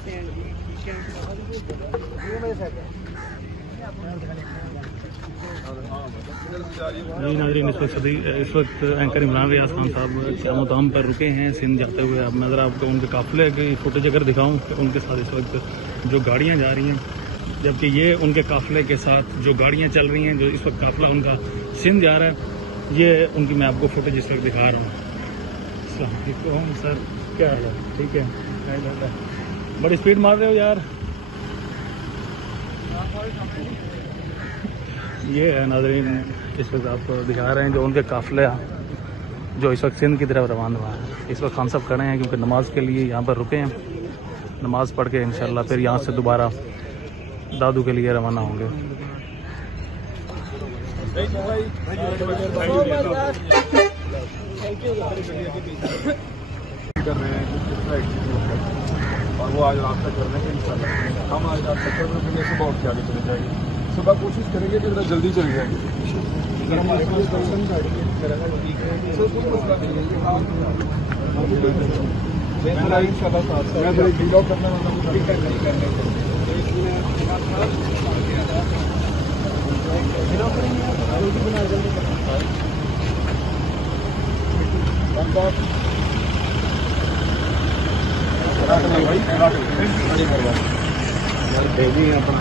जी नाज़रीन, इस वक्त एंकर इमरान रियाज खान साहब क्या मुकाम पर रुके हैं सिंध जाते हुए। अब मैं ज़रा आपको उनके काफ़िले की फुटेज अगर दिखाऊं कि उनके साथ इस वक्त जो गाड़ियां जा रही हैं, जबकि ये उनके काफ़िले के साथ जो गाड़ियां चल रही हैं, जो इस वक्त काफ़िला उनका सिंध जा रहा है, ये उनकी मैं आपको फुटेज इस वक्त दिखा रहा हूँ। अस्सलाम वालेकुम सर, क्या हाल है? ठीक है, बड़ी स्पीड मार रहे हो यार। ये है नाज़रीन, इस वक्त आपको दिखा रहे हैं जो उनके काफ़िले जो इस वक्त सिंध की तरफ रवाना हुआ है। इस वक्त खान साहब खड़े हैं क्योंकि नमाज के लिए यहाँ पर रुके हैं। नमाज पढ़ के इंशाल्लाह फिर यहाँ से दोबारा दादू के लिए रवाना होंगे। और वो आज रात तक करने के इंशाल्लाह हम आज रात तक करने के लिए सुबह उठ के आगे चले जाएंगे। सुबह कोशिश करेंगे कि थोड़ा जल्दी चले जाएंगे। मैं थोड़ी वील आउट करने वाला हूँ। भाई यार भेजी अपना